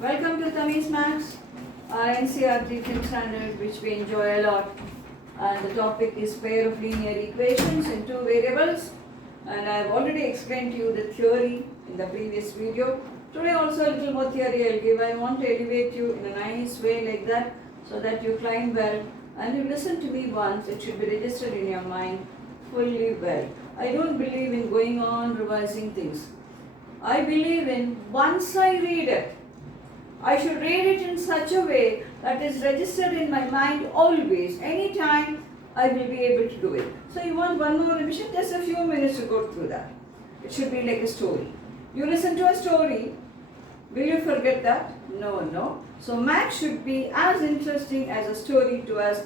Welcome to Tammy's Maths, NCERT 5th standard, which we enjoy a lot. And the topic is pair of linear equations in two variables. And I have already explained to you the theory in the previous video. Today also a little more theory I'll give. I want to elevate you in a nice way like that so that you climb well. And you listen to me once, it should be registered in your mind fully well. I don't believe in going on revising things. I believe in once I read it, I should read it in such a way that is registered in my mind always. Anytime I will be able to do it. So you want one more revision? Just a few minutes to go through that. It should be like a story. You listen to a story, will you forget that? No. So math should be as interesting as a story to us.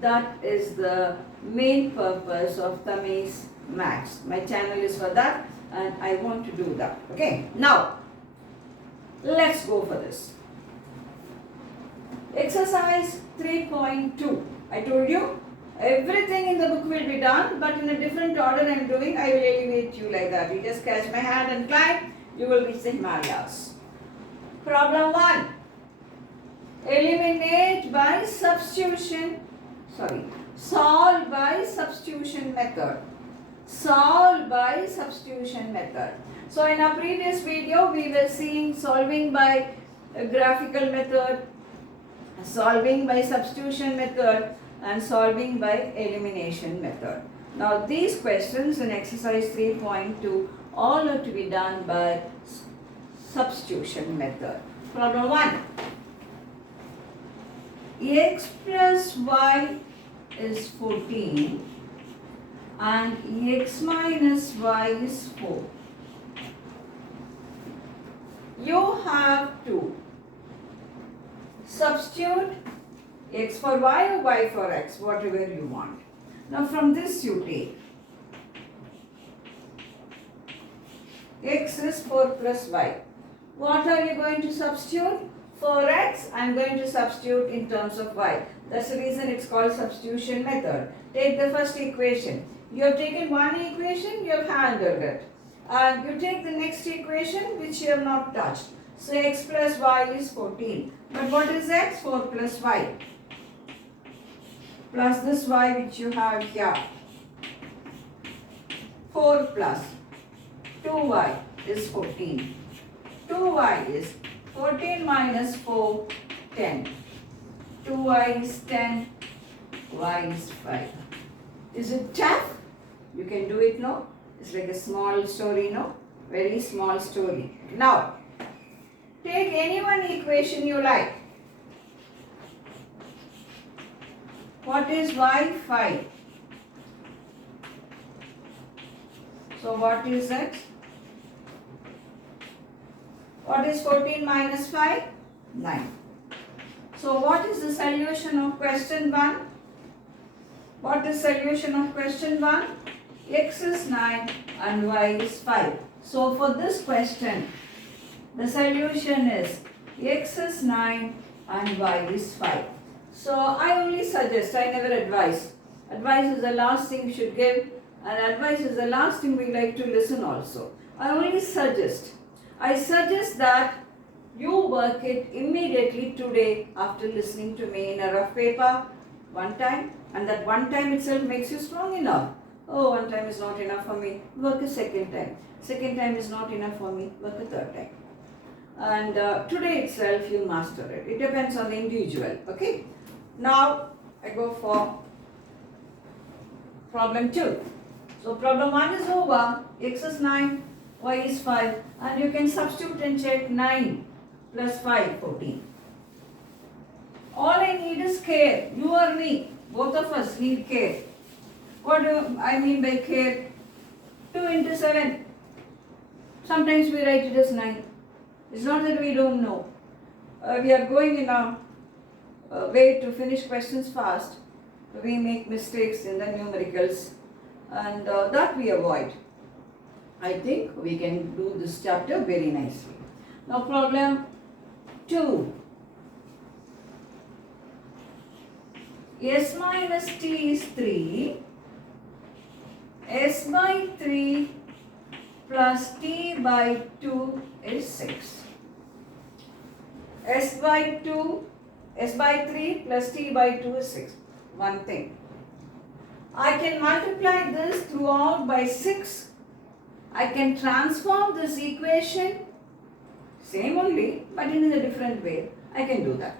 That is the main purpose of Tammy's Maths. My channel is for that and I want to do that. Okay, now let's go for this. Exercise 3.2. I told you everything in the book will be done, but in a different order I am doing. I will elevate you like that. You just catch my hand and climb, you will reach the Himalayas. Problem 1. Eliminate by substitution. Solve by substitution method. Solve by substitution method. So in our previous video we were seeing solving by a graphical method, solving by substitution method and solving by elimination method. Now these questions in exercise 3.2 all are to be done by substitution method. Problem 1. X plus y is 14 and x minus y is 4. You have to substitute x for y or y for x, whatever you want. Now from this you take x is 4 plus y. What are you going to substitute? For x, I am going to substitute in terms of y. That's the reason it's called substitution method. Take the first equation. You have taken one equation, you have handled it. And you take the next equation which you have not touched. So x plus y is 14. But what is x? 4 plus y. Plus this y which you have here. 4 plus 2y is 14. 2y is 14 minus 4, 10. 2y is 10, y is 5. Is it tough? You can do it, no? It's like a small story, no? Very small story. Now, take any one equation you like. What is y? 5. So what is x? What is 14 minus 5? 9. So what is the solution of question 1? What is solution of question 1? X is 9 and y is 5. So for this question, the solution is x is 9 and y is 5. So I only suggest, I never advise. Advice is the last thing you should give and advice is the last thing we like to listen also. I only suggest. I suggest that you work it immediately today after listening to me in a rough paper one time, and that one time itself makes you strong enough. Oh, one time is not enough for me, work a second time. Second time is not enough for me, work a third time. And today itself you master it. It depends on the individual. Okay. Now I go for problem 2. So problem 1 is over. X is 9. Y is 5 and you can substitute and check 9 plus 5, 14. All I need is care. You or me, both of us need care. What do I mean by care? 2 into 7. Sometimes we write it as 9. It's not that we don't know. We are going in a way to finish questions fast. We make mistakes in the numericals and that we avoid. I think we can do this chapter very nicely. Now problem 2. S minus t is 3. S by 3 plus t by 2 is 6. s by 2, s by 3 plus t by 2 is 6. One thing. I can multiply this throughout by 6. I can transform this equation, same only, but in a different way. I can do that.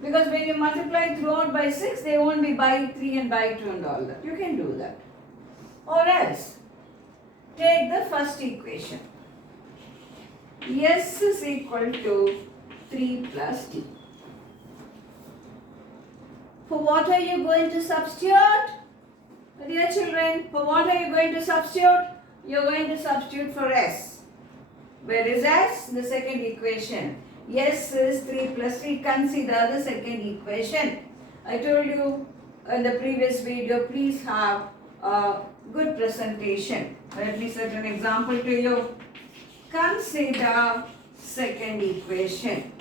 Because when you multiply throughout by 6, they won't be by 3 and by 2 and all that. You can do that. Or else, take the first equation. S is equal to 3 plus t. For what are you going to substitute? Dear children, for what are you going to substitute? You are going to substitute for s. Where is s? The second equation. S is 3 plus 3. Consider the second equation. I told you in the previous video, please have a good presentation. Let me set an example to you. Consider second equation.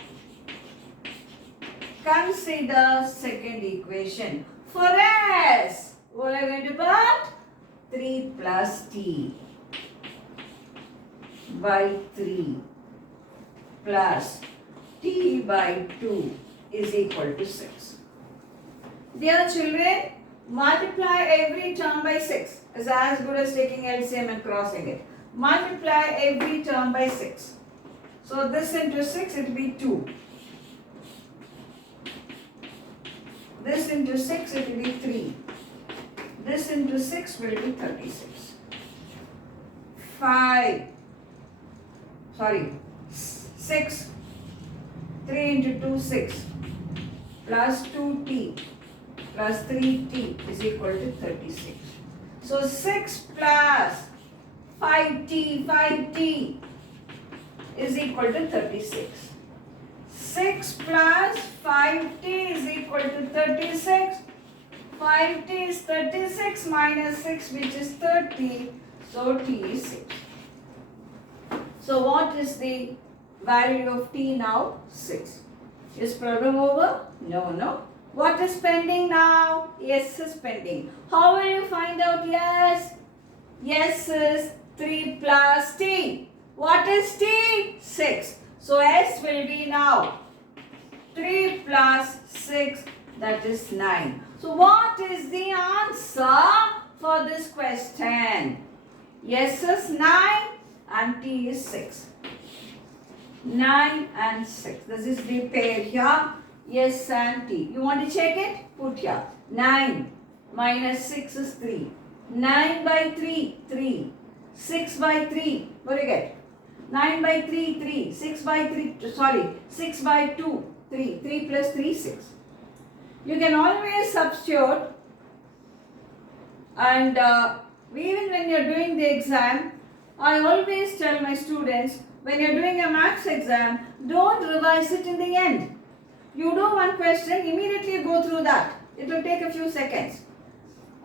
Consider second equation. For s, what are you going to put? 3 plus t by 3 plus t by 2 is equal to 6. Dear children, multiply every term by 6. It's as good as taking LCM and crossing it. Multiply every term by 6. So this into 6, it will be 2. This into 6, it will be 3. This into 6 will be 36. 6. 3 into 2, 6. Plus 2t plus 3t is equal to 36. So 6 plus 5t is equal to 36. 6 plus 5t is equal to 36. 5t is 36 minus 6, which is 30. So t is 6. So what is the value of t now? 6. Is problem over? No. What is pending now? S is pending. How will you find out S? S is 3 plus t. What is t? 6. So S will be now 3 plus 6, that is 9. So what is the answer for this question? S is 9 and t is 6. 9 and 6. This is the pair here. S and t. You want to check it? Put here. 9 minus 6 is 3. 9 by 3, 3. 6 by 3. What do you get? 9 by 3, 3. 6 by 3, sorry. 6 by 2, 3. 3 plus 3, 6. You can always substitute, and even when you are doing the exam, I always tell my students, when you are doing a maths exam, don't revise it in the end. You do one question, immediately go through that. It will take a few seconds.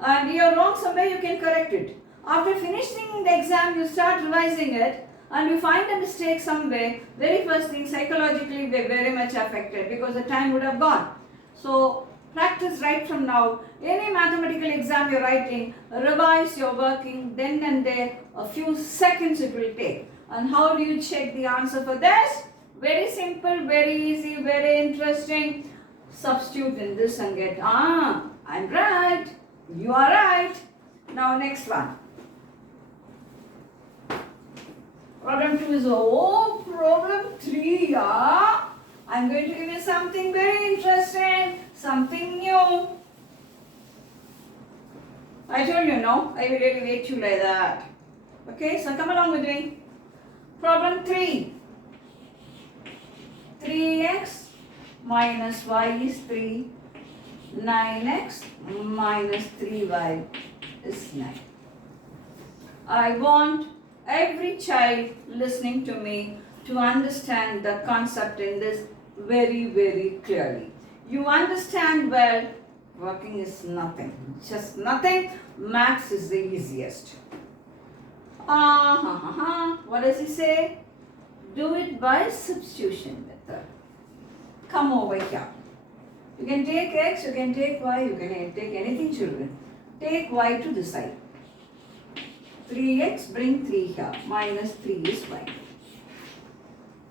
And you are wrong somewhere, you can correct it. After finishing the exam, you start revising it and you find a mistake somewhere. Very first thing, psychologically we are very much affected because the time would have gone. So practice right from now. Any mathematical exam you are writing, revise your working then and there. A few seconds it will take. And how do you check the answer for this? Very simple, very easy, very interesting. Substitute in this and get, I'm right. You are right. Now next one. Problem 2 is, problem 3, yeah. I'm going to give you something very interesting, something new. I told you, no, I will really wait you like that. Okay, so come along with me. Problem 3. 3x minus y is 3. 9x minus 3y is 9. I want every child listening to me to understand the concept in this very, very clearly. You understand well, working is nothing. Just nothing. Maths is the easiest. What does he say? Do it by substitution method. Come over here. You can take x, you can take y, you can take anything, children. Take y to the side. 3x, bring 3 here. Minus 3 is y.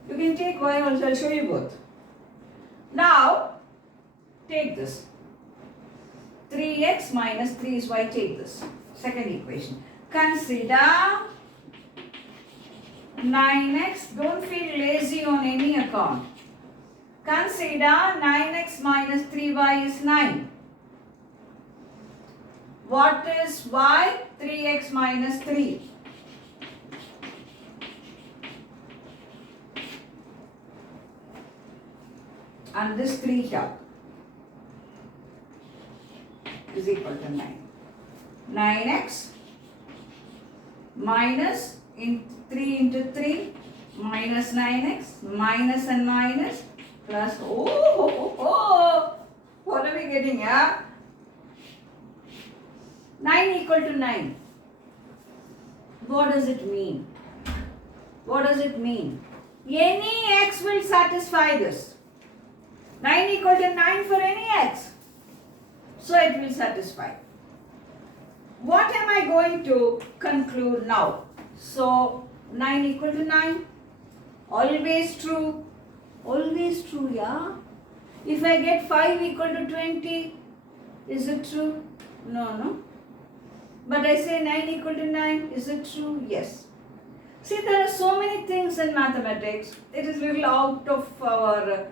You can take y also, I'll show you both. Now, take this. 3x minus 3 is y. Take this. Second equation. Consider 9x. Don't feel lazy on any account. Consider 9x minus 3y is 9. What is y? 3x minus 3. And this 3 here is equal to 9. 9x minus 3 into 3 minus 9x minus and minus plus what are we getting here? 9 equal to 9. What does it mean? What does it mean? Any x will satisfy this. 9 equal to 9 for any x. So it will satisfy. What am I going to conclude now? So 9 equal to 9. Always true. Always true, yeah. If I get 5 equal to 20, is it true? No, no. But I say 9 equal to 9, is it true? Yes. See, there are so many things in mathematics. It is little out of our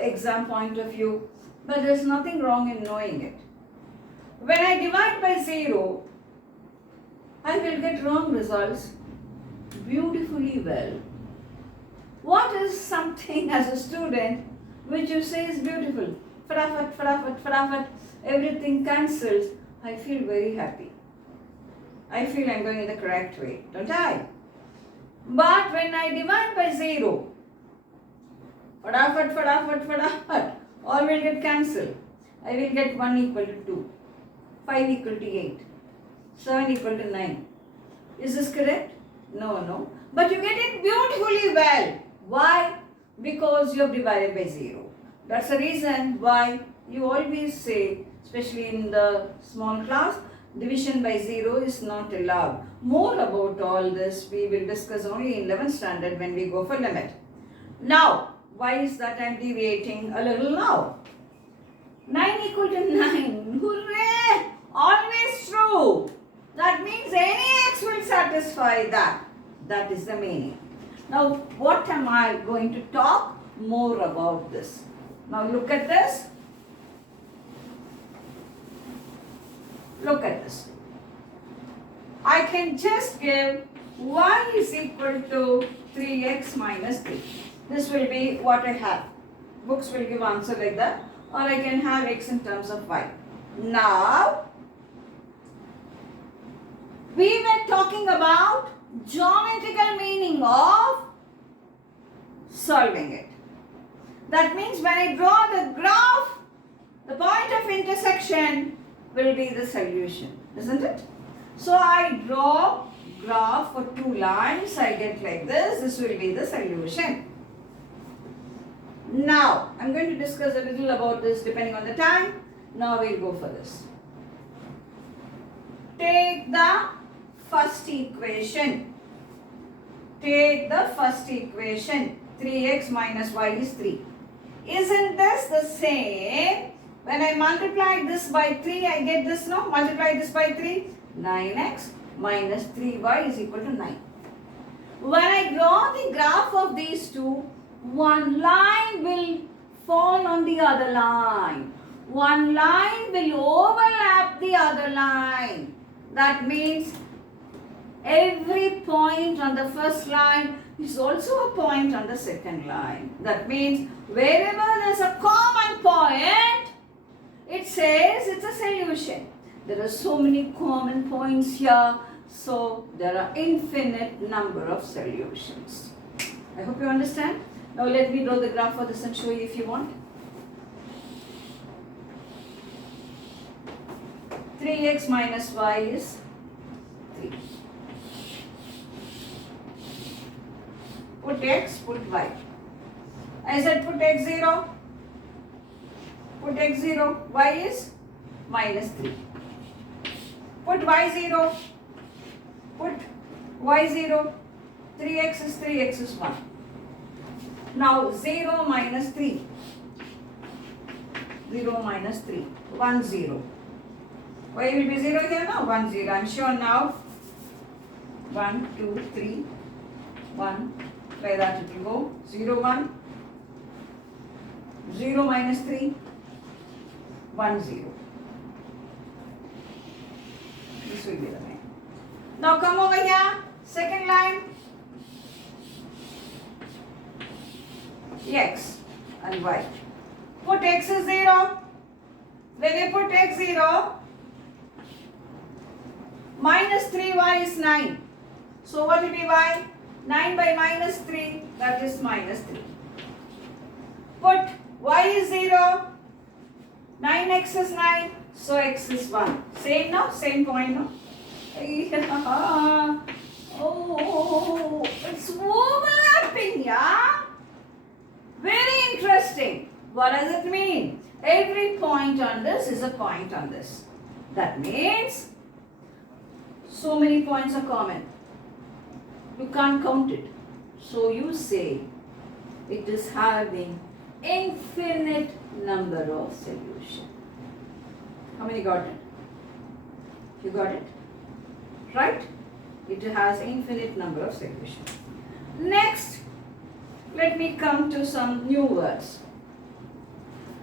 exam point of view, but there is nothing wrong in knowing it. When I divide by 0, I will get wrong results beautifully well. What is something as a student which you say is beautiful? Farafat, farafat, farafat, everything cancels. I feel very happy. I feel I'm going in the correct way, don't I? But when I divide by 0, farafat, farafat, farafat, all will get cancelled. I will get 1 equal to 2, 5 equal to 8, 7 equal to 9. Is this correct? No, no. But you get it beautifully well. Why? Because you have divided by 0. That's the reason why you always say, especially in the small class, division by 0 is not allowed. More about all this we will discuss only in 11th standard when we go for limit. Now, why is that I am deviating a little now? 9 equal to 9. Hooray! Always true. That means any x will satisfy that. That is the meaning. Now, what am I going to talk more about this? Now, look at this. Look at this. I can just give y is equal to 3x minus 3. This will be what I have. Books will give answer like that. Or I can have x in terms of y. Now, we were talking about geometrical meaning of solving it. That means when I draw the graph, the point of intersection will be the solution, isn't it? So I draw graph for 2 lines, I get like this, this will be the solution. Now, I'm going to discuss a little about this depending on the time. Now we'll go for this. Take the first equation. Take the first equation. 3x minus y is 3. Isn't this the same? When I multiply this by 3, I get this, no? Multiply this by 3. 9x minus 3y is equal to 9. When I draw the graph of these two, one line will fall on the other line. One line will overlap the other line. That means every point on the first line is also a point on the second line. That means wherever there is a common point, it says it's a solution. There are so many common points here, so there are infinite number of solutions. I hope you understand. Now let me draw the graph for this and show you if you want. 3x minus y is 3. Put x, put y. I said put x 0. Put x 0. Y is minus 3. Put y 0. Put y 0. 3x is 1. Now 0 minus 3. 0 minus 3. 1, 0. Why will be 0 here now? 1, 0. I am sure now. 1, 2, 3. 1. Like that it will go. 0, 1. 0 minus 3. 1, 0. This will be the name. Now come over here. Second line. X and Y. Put X is 0. When you put X 0, minus 3Y is 9. So what will be Y? 9 by minus 3, that is minus 3. Put Y is 0. 9x is 9. So X is 1. Same now? Same point now? Oh, it's overlapping, yeah? Very interesting. What does it mean? Every point on this is a point on this. That means so many points are common. You can't count it. So you say it is having infinite number of solutions. How many got it? You got it? Right? It has infinite number of solutions. Next, let me come to some new words.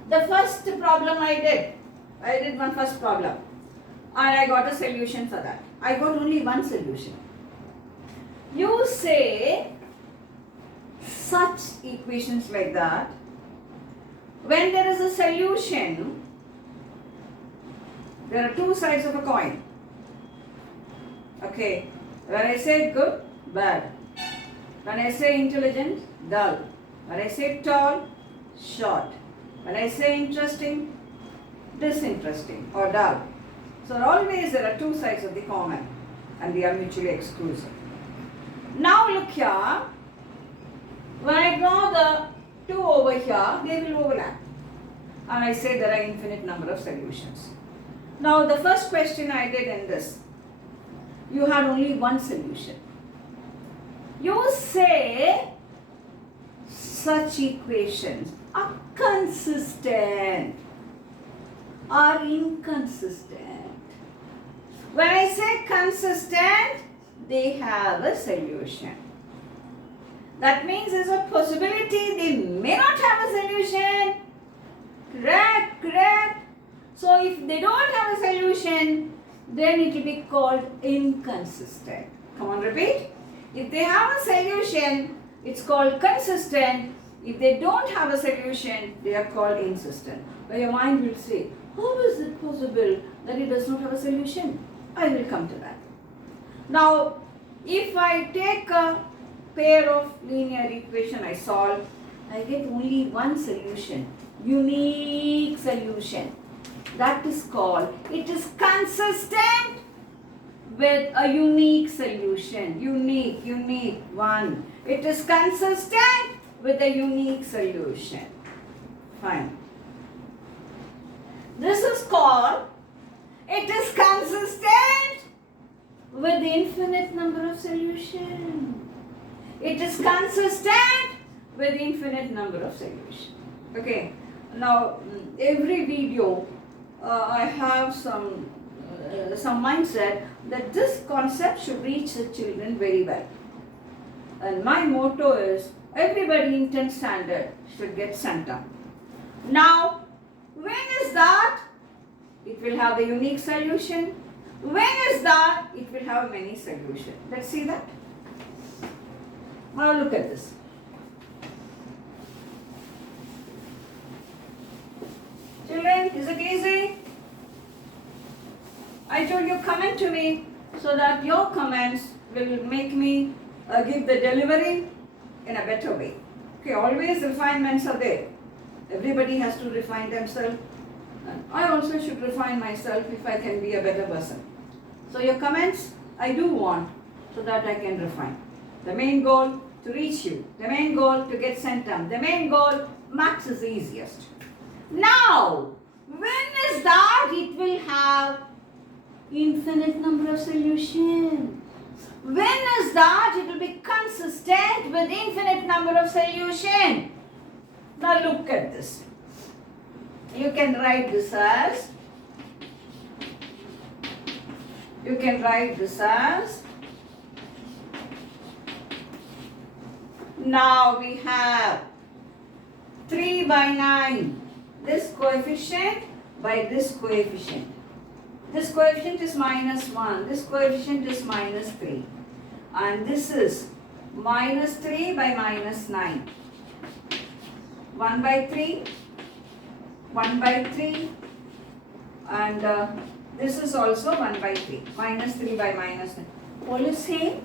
The first problem I did one first problem and I got a solution for that. I got only one solution. You say such equations like that, when there is a solution, there are two sides of a coin. Okay, when I say good, bad. When I say intelligent, dull. When I say tall, short. When I say interesting, disinteresting or dull. So always there are two sides of the coin and they are mutually exclusive. Now look here, when I draw the two over here, they will overlap. And I say there are infinite number of solutions. Now the first question I did in this, you had only one solution. You say such equations are consistent or inconsistent. When I say consistent, they have a solution. That means there's a possibility they may not have a solution. Correct, correct. So if they don't have a solution, then it will be called inconsistent. Come on, repeat. If they have a solution, it's called consistent. If they don't have a solution, they are called inconsistent. But your mind will say, how is it possible that it does not have a solution? I will come to that. Now, if I take a pair of linear equation I solve, I get only one solution, unique solution. That is called, it is consistent with a unique solution. Unique one. It is consistent with a unique solution. Fine. This is called, it is consistent with infinite number of solutions. It is consistent with infinite number of solutions. Okay. Now, every video, I have some mindset that this concept should reach the children very well. And my motto is, everybody in 10th standard should get center. Now, when is that? It will have a unique solution. When is that? It will have many solutions. Let's see that. Now look at this. Children, is it easy? I told you comment to me so that your comments will make me give the delivery in a better way. Okay, always refinements are there. Everybody has to refine themselves. And I also should refine myself if I can be a better person. So your comments, I do want so that I can refine. The main goal, to reach you. The main goal, to get centum. The main goal, maths is the easiest. Now, when is that it will have infinite number of solutions? When is that it will be consistent with infinite number of solutions? Now look at this. You can write this as, now we have 3 by 9, this coefficient by this coefficient. This coefficient is minus 1, this coefficient is minus 3. And this is minus 3 by minus 9. 1 by 3, 1 by 3, and this is also 1 by 3, minus 3 by minus 9. All you see?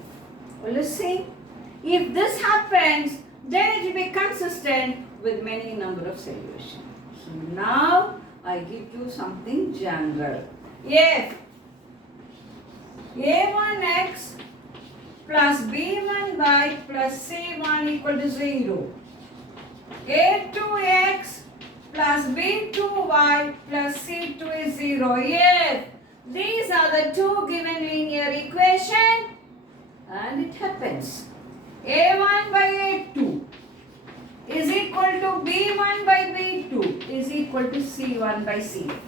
If this happens, then it will be consistent with many number of solutions. So now I give you something general. If a1x plus b1y plus c1 equal to 0, a2x plus b2y plus c2 is 0. If these are the two given linear equation, and it happens, a1 by a2 is equal to b1 by b2 is equal to c1 by c2.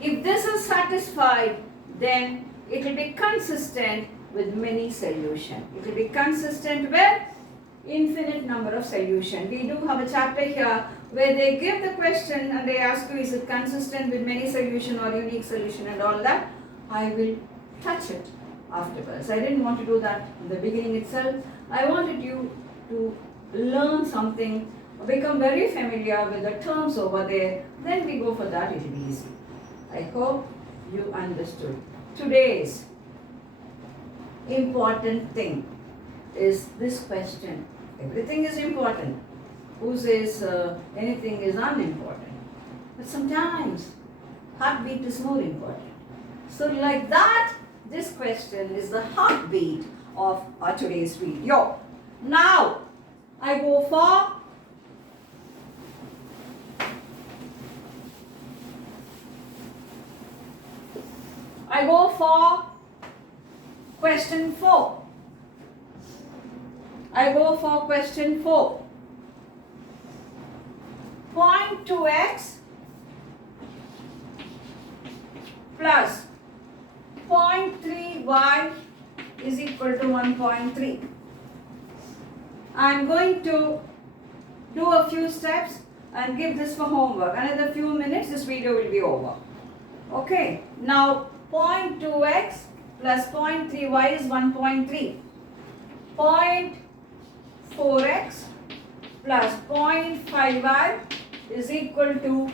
If this is satisfied, then it will be consistent with many solutions. It will be consistent with infinite number of solutions. We do have a chapter here where they give the question and they ask you, is it consistent with many solution or unique solution and all that. I will touch it afterwards. I didn't want to do that in the beginning itself. I wanted you to learn something, become very familiar with the terms over there. Then we go for that, it will be easy. I hope you understood. Today's important thing is this question. Everything is important. Who says anything is unimportant? But sometimes heartbeat is more important. So like that, this question is the heartbeat of our today's video. Now, I go for question 4. I go for question 4. 0.2x plus 0.3y is equal to 1.3. I am going to do a few steps and give this for homework. Another few minutes, this video will be over. Okay, now 0.2x plus 0.3y is 1.3. 0.4x plus 0.5y is equal to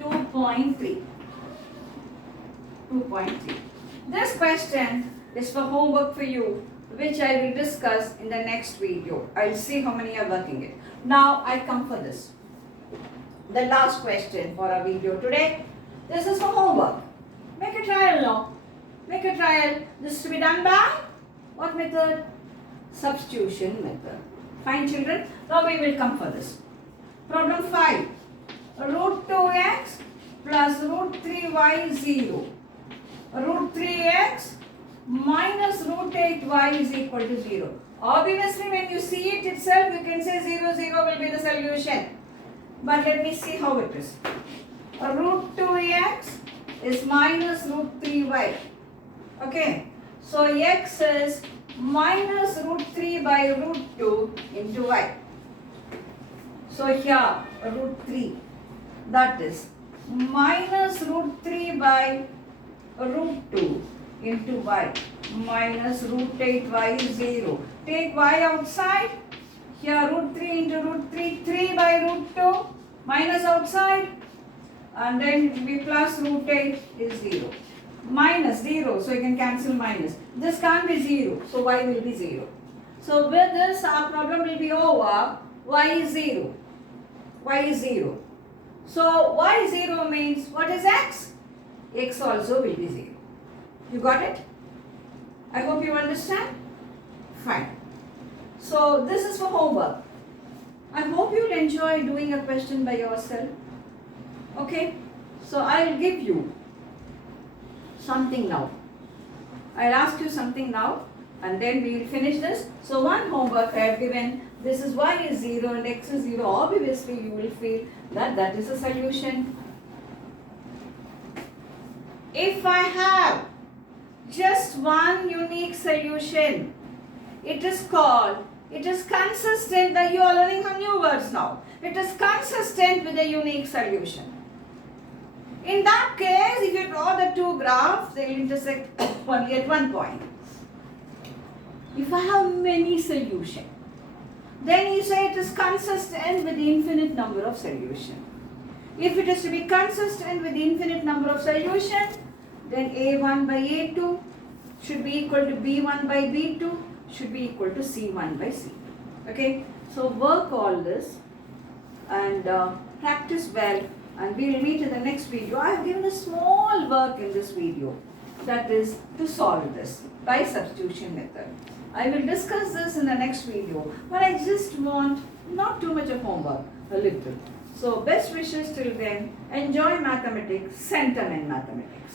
2.3. 2.3. This question is for homework for you, which I will discuss in the next video. I'll see how many are working it. Now I come for this. The last question for our video today. This is for homework. Make a trial now. Make a trial. This is to be done by what method? Substitution method. Fine, children. Now we will come for this. Problem 5. Root 2x plus root 3y is 0. Root 3x minus root 8y is equal to 0. Obviously, when you see it itself, you can say 0, 0 will be the solution. But let me see how it is. Root 2x is minus root 3y. Okay. So, x is minus root 3 by root 2 into y. So, here root 3, that is minus root 3 by root 2 into y minus root 8y is 0. Take y outside. Here root 3 into root 3, 3 by root 2 minus outside, and then it will be plus root 8 is 0. Minus 0, so you can cancel minus. This can't be 0, so y will be 0. So with this our problem will be over. Y is 0. Y is 0. So y 0 means what is x? X also will be 0. You got it? I hope you understand. Fine. So this is for homework. I hope you'll enjoy doing a question by yourself. Okay? So I'll give you something now. I'll ask you something now and then we will finish this. So one homework I have given, this is y is 0 and x is 0. Obviously you will feel that that is a solution. if I have just one unique solution, it is consistent, that you are learning some new words now. It is consistent with a unique solution. In that case, if you draw the two graphs, they will intersect only at one point. If I have many solutions, then you say it is consistent with the infinite number of solutions. If it is to be consistent with the infinite number of solutions, then A1 by A2 should be equal to B1 by B2 should be equal to C1 by C2. Okay, so work all this and practice well, and we will meet in the next video. I have given a small work in this video, that is to solve this by substitution method. I will discuss this in the next video, but I just want not too much of homework, a little. So best wishes till then. Enjoy mathematics, centum in mathematics.